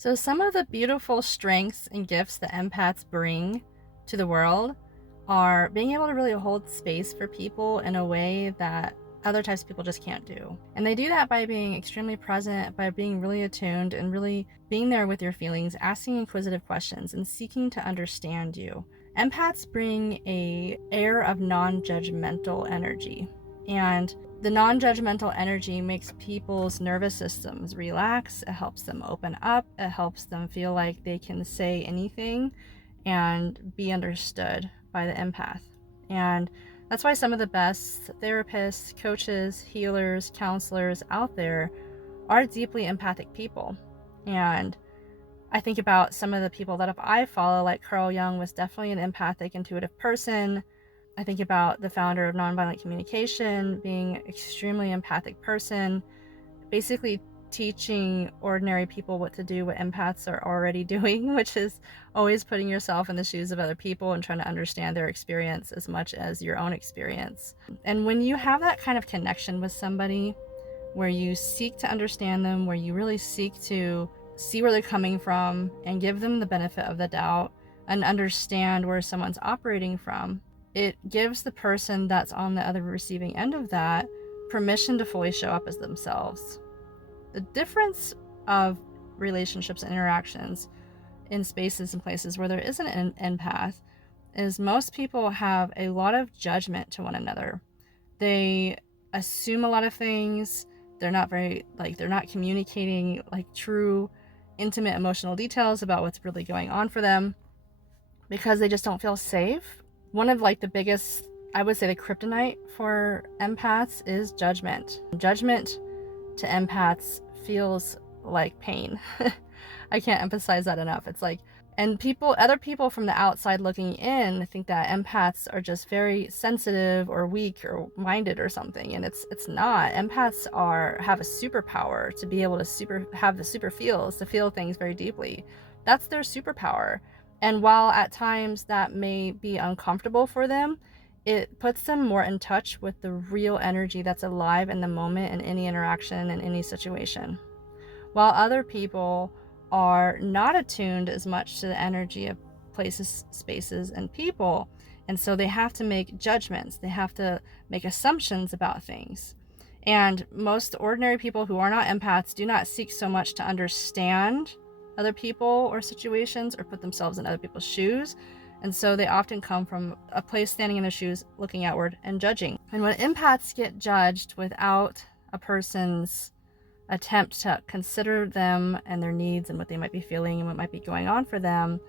So some of the beautiful strengths and gifts that empaths bring to the world are being able to really hold space for people in a way that other types of people just can't do. And they do that by being extremely present, by being really attuned and really being there with your feelings, asking inquisitive questions and seeking to understand you. Empaths bring a air of non-judgmental energy. And the non-judgmental energy makes people's nervous systems relax. It helps them open up. It helps them feel like they can say anything and be understood by the empath. And that's why some of the best therapists, coaches, healers, counselors out there are deeply empathic people. And I think about some of the people that I follow, like Carl Jung was definitely an empathic, intuitive person. I think about the founder of Nonviolent Communication being an extremely empathic person, basically teaching ordinary people what to do, what empaths are already doing, which is always putting yourself in the shoes of other people and trying to understand their experience as much as your own experience. And when you have that kind of connection with somebody where you seek to understand them, where you really seek to see where they're coming from and give them the benefit of the doubt and understand where someone's operating from, it gives the person that's on the other receiving end of that permission to fully show up as themselves. The difference of relationships and interactions in spaces and places where there isn't an empath is most people have a lot of judgment to one another. They assume a lot of things. They're not communicating true, intimate emotional details about what's really going on for them because they just don't feel safe. One of the biggest, I would say, the kryptonite for empaths is judgment. Judgment to empaths feels like pain. I can't emphasize that enough. It's and other people from the outside looking in think that empaths are just very sensitive or weak or minded or something, and it's not. Empaths have a superpower to be able to have the super feels, to feel things very deeply. That's their superpower. And while at times that may be uncomfortable for them, it puts them more in touch with the real energy that's alive in the moment in any interaction, in any situation. While other people are not attuned as much to the energy of places, spaces, and people, and so they have to make judgments. They have to make assumptions about things. And most ordinary people who are not empaths do not seek so much to understand other people or situations or put themselves in other people's shoes. And so they often come from a place standing in their shoes, looking outward and judging. And when empaths get judged without a person's attempt to consider them and their needs and what they might be feeling and what might be going on for them,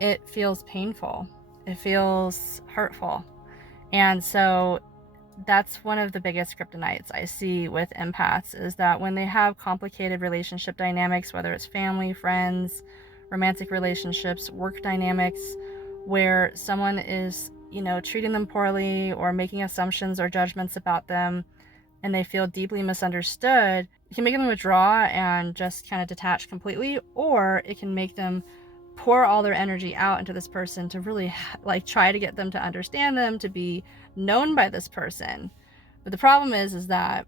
it feels painful. It feels hurtful. And so that's one of the biggest kryptonites I see with empaths, is that when they have complicated relationship dynamics, whether it's family, friends, romantic relationships, work dynamics, where someone is, treating them poorly or making assumptions or judgments about them, and they feel deeply misunderstood, it can make them withdraw and just kind of detach completely, or it can make them pour all their energy out into this person to really try to get them to understand them, to be known by this person. But the problem is that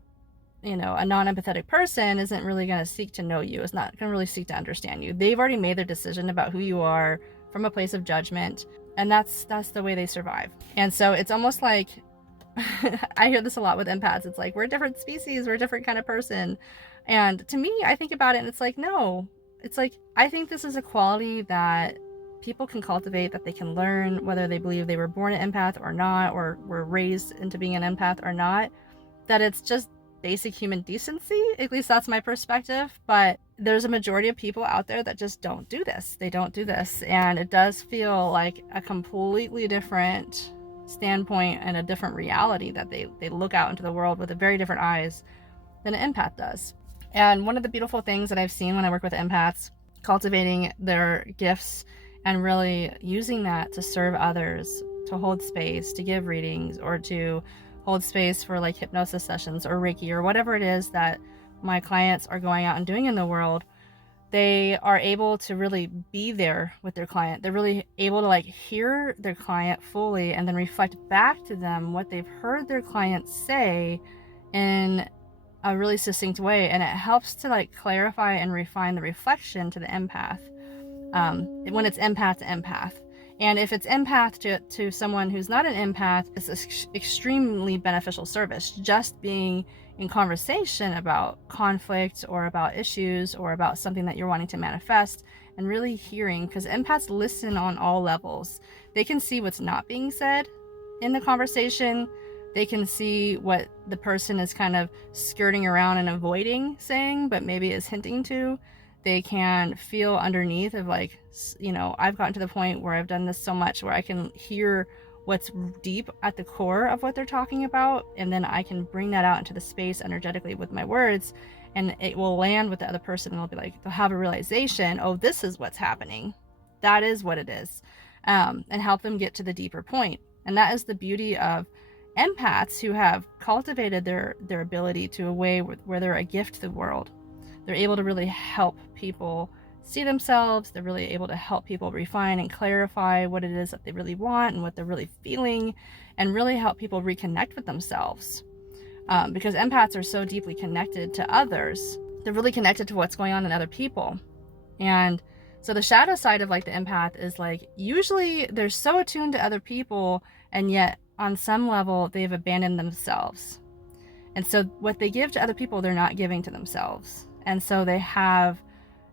a non-empathetic person isn't really going to seek to know you. It's not going to really seek to understand you. They've already made their decision about who you are from a place of judgment, and that's the way they survive. And so it's almost like I hear this a lot with empaths. It's we're a different species, we're a different kind of person. And to me, I think about it and it's no. It's I think this is a quality that people can cultivate, that they can learn, whether they believe they were born an empath or not, or were raised into being an empath or not, that it's just basic human decency. At least that's my perspective. But there's a majority of people out there that just don't do this. They don't do this. And it does feel like a completely different standpoint and a different reality, that they look out into the world with a very different eyes than an empath does. And one of the beautiful things that I've seen when I work with empaths, cultivating their gifts and really using that to serve others, to hold space, to give readings, or to hold space for hypnosis sessions or Reiki or whatever it is that my clients are going out and doing in the world, they are able to really be there with their client. They're really able to hear their client fully and then reflect back to them what they've heard their client say in a really succinct way, and it helps to like clarify and refine the reflection to the empath, when it's empath to empath. And if it's empath to someone who's not an empath, it's an extremely beneficial service. Just being in conversation about conflict or about issues or about something that you're wanting to manifest, and really hearing, because empaths listen on all levels. They can see what's not being said in the conversation. They can see what the person is kind of skirting around and avoiding saying, but maybe is hinting to. They can feel underneath of like, you know, I've gotten to the point where I've done this so much where I can hear what's deep at the core of what they're talking about, and then I can bring that out into the space energetically with my words, and it will land with the other person, and they'll be like, they'll have a realization, oh, this is what's happening. That is what it is. And help them get to the deeper point. And that is the beauty of empaths who have cultivated their ability to a way where they're a gift to the world. They're able to really help people see themselves. They're really able to help people refine and clarify what it is that they really want and what they're really feeling, and really help people reconnect with themselves. Because empaths are so deeply connected to others. They're really connected to what's going on in other people. And so the shadow side of like the empath is like, usually they're so attuned to other people, and yet on some level they've abandoned themselves. And so what they give to other people, they're not giving to themselves. And so they have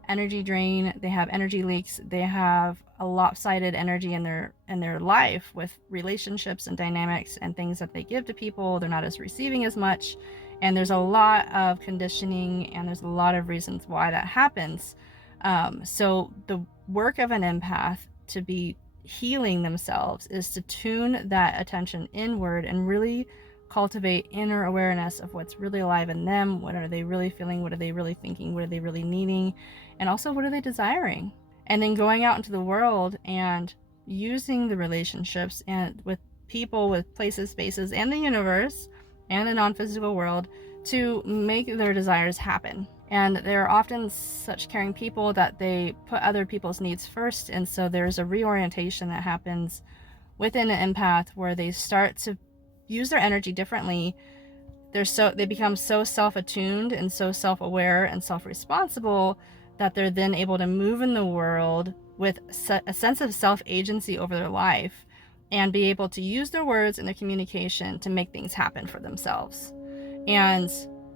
energy drain, they have energy leaks, they have a lopsided energy in their life with relationships and dynamics and things that they give to people. They're not as receiving as much. And there's a lot of conditioning, and there's a lot of reasons why that happens. So the work of an empath to be healing themselves is to tune that attention inward and really cultivate inner awareness of what's really alive in them. What are they really feeling? What are they really thinking? What are they really needing? And also, what are they desiring? And then going out into the world and using the relationships and with people, with places, spaces, and the universe and the non-physical world to make their desires happen. And they're often such caring people that they put other people's needs first. And so there's a reorientation that happens within an empath where they start to use their energy differently. They become so self-attuned and so self-aware and self-responsible that they're then able to move in the world with a sense of self-agency over their life, and be able to use their words and their communication to make things happen for themselves. And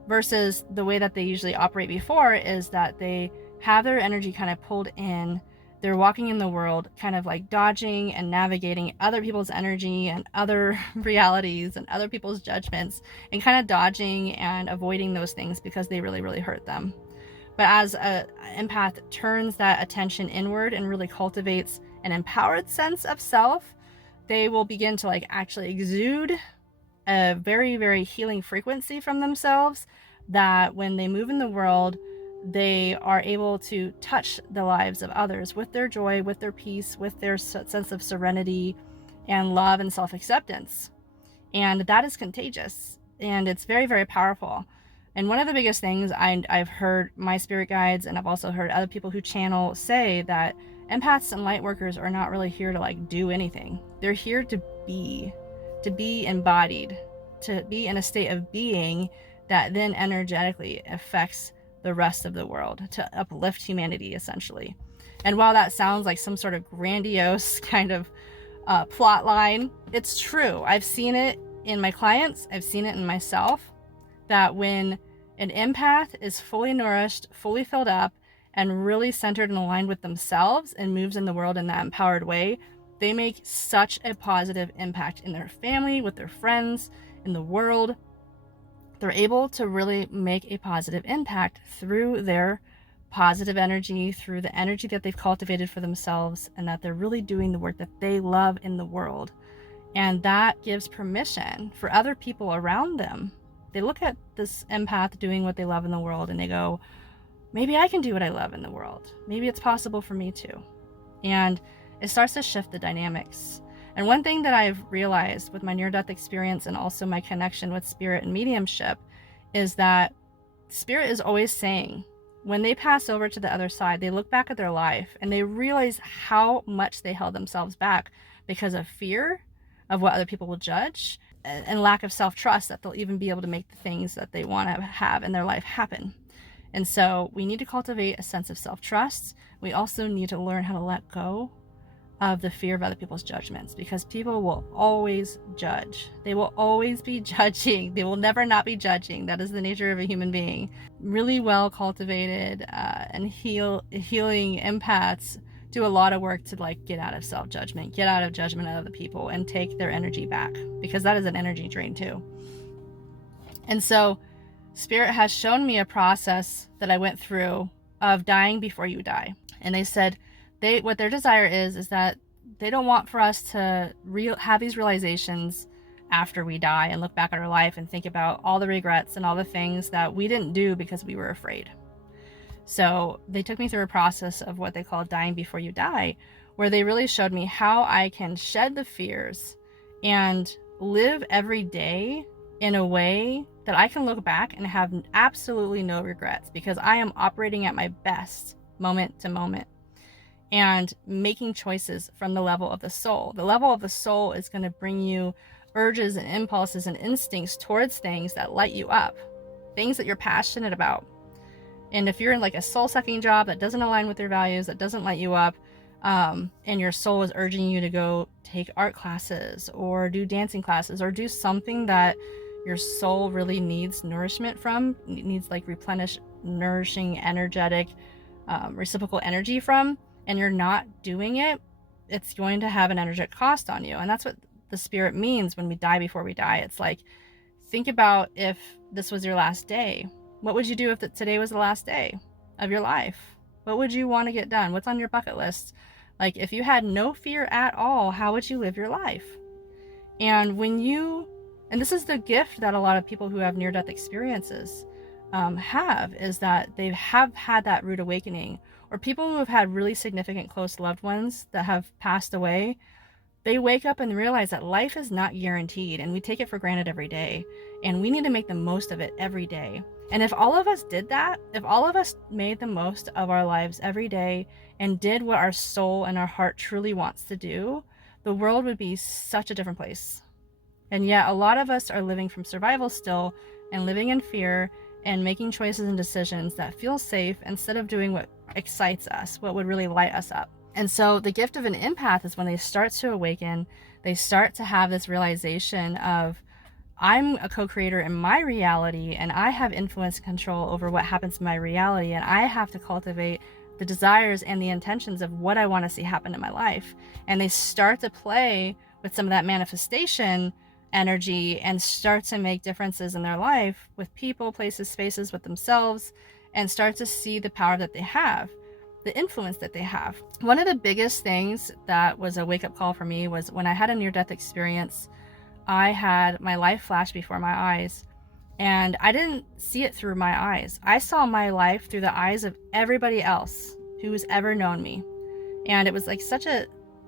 versus the way that they usually operate before is that they have their energy kind of pulled in. They're walking in the world kind of like dodging and navigating other people's energy and other realities and other people's judgments, and kind of dodging and avoiding those things because they really, really hurt them. But as an empath turns that attention inward and really cultivates an empowered sense of self, they will begin to like actually exude a very, very healing frequency from themselves, that when they move in the world, they are able to touch the lives of others with their joy, with their peace, with their sense of serenity and love and self-acceptance. And that is contagious, and it's very, very powerful. And one of the biggest things I've heard my spirit guides, and I've also heard other people who channel say, that empaths and light workers are not really here to like do anything. They're here to be embodied, to be in a state of being that then energetically affects the rest of the world, to uplift humanity essentially. And while that sounds like some sort of grandiose kind of plot line, it's true. I've seen it in my clients, I've seen it in myself, that when an empath is fully nourished, fully filled up, and really centered and aligned with themselves and moves in the world in that empowered way, they make such a positive impact in their family, with their friends, in the world. They're able to really make a positive impact through their positive energy, through the energy that they've cultivated for themselves, and that they're really doing the work that they love in the world. And that gives permission for other people around them. They look at this empath doing what they love in the world, and they go, maybe I can do what I love in the world. Maybe it's possible for me too. And it starts to shift the dynamics. And one thing that I've realized with my near-death experience, and also my connection with spirit and mediumship, is that spirit is always saying, when they pass over to the other side, they look back at their life and they realize how much they held themselves back because of fear of what other people will judge, and lack of self-trust that they'll even be able to make the things that they want to have in their life happen. And so we need to cultivate a sense of self-trust. We also need to learn how to let go of the fear of other people's judgments, because people will always judge. They will always be judging. They will never not be judging. That is the nature of a human being. Really well cultivated and healing empaths do a lot of work to like get out of self-judgment, get out of judgment of other people, and take their energy back, because that is an energy drain too. And so Spirit has shown me a process that I went through of dying before you die. And they said what their desire is that they don't want for us to have these realizations after we die and look back at our life and think about all the regrets and all the things that we didn't do because we were afraid. So they took me through a process of what they call dying before you die, where they really showed me how I can shed the fears and live every day in a way that I can look back and have absolutely no regrets, because I am operating at my best moment to moment and making choices from the level of the soul. The level of the soul is going to bring you urges and impulses and instincts towards things that light you up, things that you're passionate about. And if you're in like a soul-sucking job that doesn't align with your values, that doesn't light you up, and your soul is urging you to go take art classes or do dancing classes or do something that your soul really needs nourishment from, needs like replenished, nourishing, energetic, reciprocal energy from, and you're not doing it, it's going to have an energetic cost on you. And that's what the Spirit means when we die before we die. It's like, think about if this was your last day. What would you do if today was the last day of your life? What would you want to get done? What's on your bucket list? Like, if you had no fear at all, how would you live your life? And and this is the gift that a lot of people who have near-death experiences have, is that they have had that rude awakening, or people who have had really significant close loved ones that have passed away. They wake up and realize that life is not guaranteed, and we take it for granted every day, and we need to make the most of it every day. And if all of us did that, if all of us made the most of our lives every day and did what our soul and our heart truly wants to do, the world would be such a different place. And yet a lot of us are living from survival still, and living in fear, and making choices and decisions that feel safe instead of doing what excites us, what would really light us up. And so the gift of an empath is when they start to awaken, they start to have this realization of, I'm a co-creator in my reality, and I have influence and control over what happens in my reality, and I have to cultivate the desires and the intentions of what I want to see happen in my life. And they start to play with some of that manifestation energy and start to make differences in their life with people, places, spaces, with themselves, and start to see the power that they have, the influence that they have. One of the biggest things that was a wake-up call for me was when I had a near-death experience. I had my life flash before my eyes, and I didn't see it through my eyes. I saw my life through the eyes of everybody else who's ever known me. And it was like such a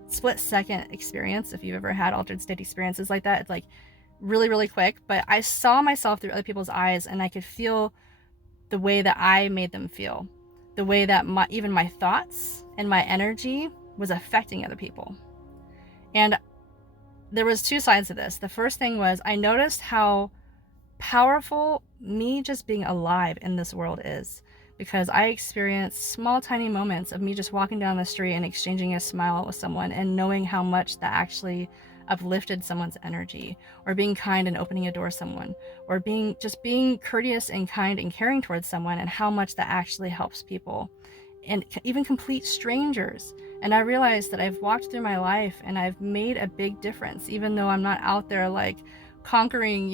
split-second experience. If you've ever had altered state experiences like that, it's like really, really quick. But I saw myself through other people's eyes, and I could feel the way that I made them feel, the way that even my thoughts and my energy was affecting other people. And there was two sides to this. The first thing was I noticed how powerful me just being alive in this world is, because I experienced small, tiny moments of me just walking down the street and exchanging a smile with someone and knowing how much that actually uplifted someone's energy, or being kind and opening a door to someone, or being courteous and kind and caring towards someone, and how much that actually helps people, and even complete strangers. And I realized that I've walked through my life and I've made a big difference, even though I'm not out there like conquering,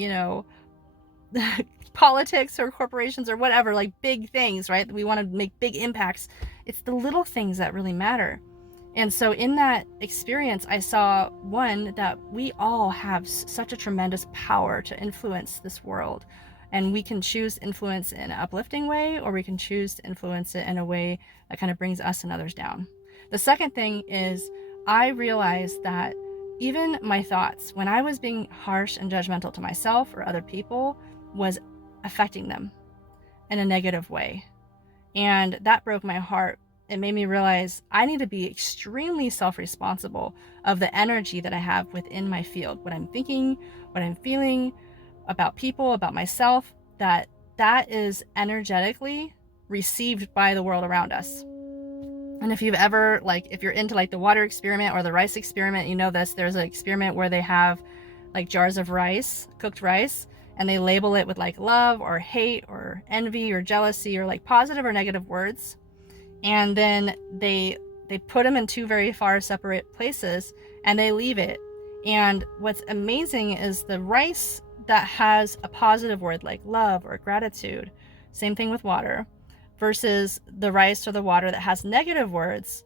politics or corporations or whatever, like big things, right? We want to make big impacts. It's the little things that really matter. And so in that experience, I saw, one, that we all have such a tremendous power to influence this world. And we can choose to influence in an uplifting way, or we can choose to influence it in a way that kind of brings us and others down. The second thing is I realized that even my thoughts, when I was being harsh and judgmental to myself or other people, was affecting them in a negative way. And that broke my heart, it made me realize I need to be extremely self-responsible of the energy that I have within my field, what I'm thinking, what I'm feeling about people, about myself, that is energetically received by the world around us. And if you've ever, like, if you're into like the water experiment or the rice experiment, you know this, there's an experiment where they have like jars of rice, cooked rice, and they label it with like love or hate or envy or jealousy or like positive or negative words. And then they put them in two very far separate places and they leave it. And what's amazing is the rice that has a positive word like love or gratitude, same thing with water, versus the rice or the water that has negative words,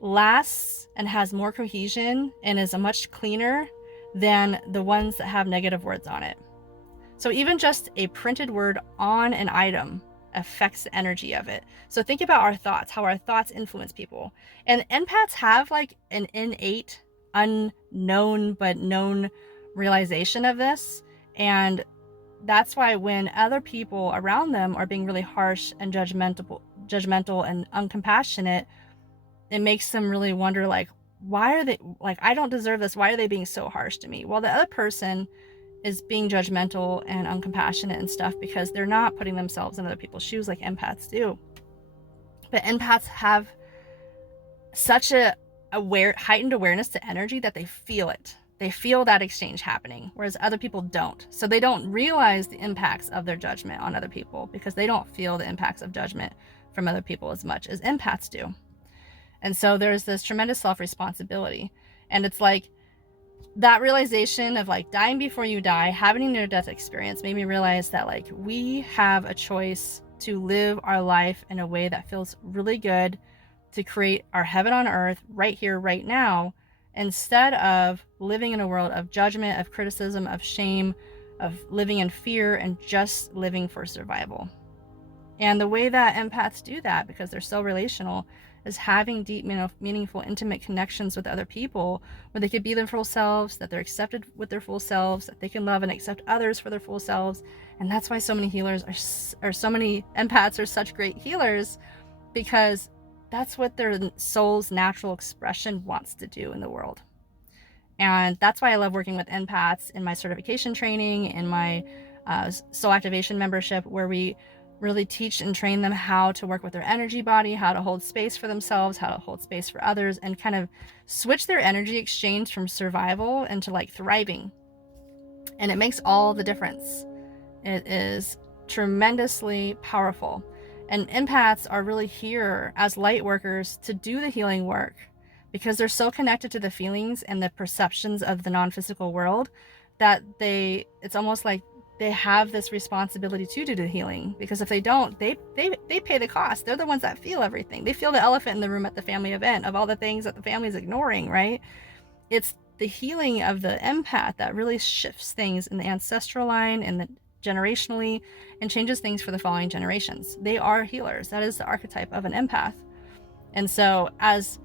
lasts and has more cohesion and is a much cleaner than the ones that have negative words on it. So even just a printed word on an item affects the energy of it. So think about our thoughts, how our thoughts influence people. And empaths have like an innate, unknown but known realization of this. And that's why when other people around them are being really harsh and judgmental and uncompassionate, it makes them really wonder, like, why are they, like, I don't deserve this. Why are they being so harsh to me? Well, the other person is being judgmental and uncompassionate and stuff because they're not putting themselves in other people's shoes like empaths do. But empaths have such a heightened awareness to energy that they feel it. They feel that exchange happening, whereas other people don't. So they don't realize the impacts of their judgment on other people because they don't feel the impacts of judgment from other people as much as empaths do. And so there's this tremendous self-responsibility. And it's like that realization of like dying before you die, having a near-death experience made me realize that like we have a choice to live our life in a way that feels really good, to create our heaven on earth right here, right now, instead of living in a world of judgment, of criticism, of shame, of living in fear and just living for survival. And the way that empaths do that, because they're so relational, is having deep, meaningful, intimate connections with other people where they could be their full selves, that they're accepted with their full selves, that they can love and accept others for their full selves. And that's why so many healers are so many empaths are such great healers, because that's what their soul's natural expression wants to do in the world. And that's why I love working with empaths in my certification training, in my soul activation membership, where we really teach and train them how to work with their energy body, how to hold space for themselves, how to hold space for others, and kind of switch their energy exchange from survival into like thriving. And it makes all the difference. It is tremendously powerful. And empaths are really here as light workers to do the healing work because they're so connected to the feelings and the perceptions of the non-physical world that it's almost like they have this responsibility to do the healing, because if they don't, they pay the cost. They're the ones that feel everything. They feel the elephant in the room at the family event of all the things that the family is ignoring, right? It's the healing of the empath that really shifts things in the ancestral line and the generationally and changes things for the following generations. They are healers. That is the archetype of an empath. And so as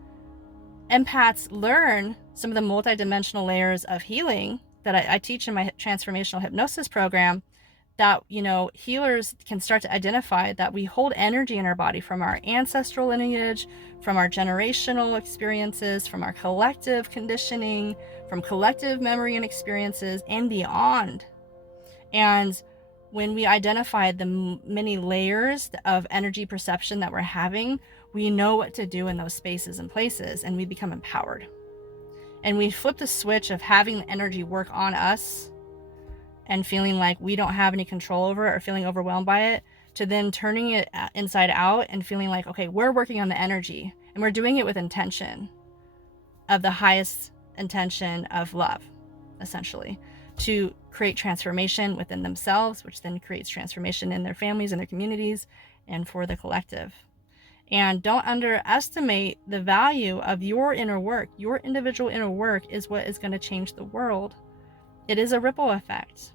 empaths learn some of the multidimensional layers of healing that I teach in my transformational hypnosis program, that, you know, healers can start to identify that we hold energy in our body from our ancestral lineage, from our generational experiences, from our collective conditioning, from collective memory and experiences, and beyond. And when we identify the many layers of energy perception that we're having, we know what to do in those spaces and places, and we become empowered. And we flip the switch of having the energy work on us and feeling like we don't have any control over it or feeling overwhelmed by it, to then turning it inside out and feeling like, okay, we're working on the energy and we're doing it with intention, of the highest intention of love, essentially, to create transformation within themselves, which then creates transformation in their families and their communities and for the collective. And don't underestimate the value of your inner work. Your individual inner work is what is going to change the world. It is a ripple effect.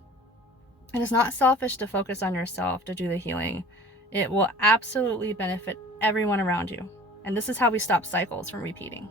It is not selfish to focus on yourself to do the healing. It will absolutely benefit everyone around you. And this is how we stop cycles from repeating.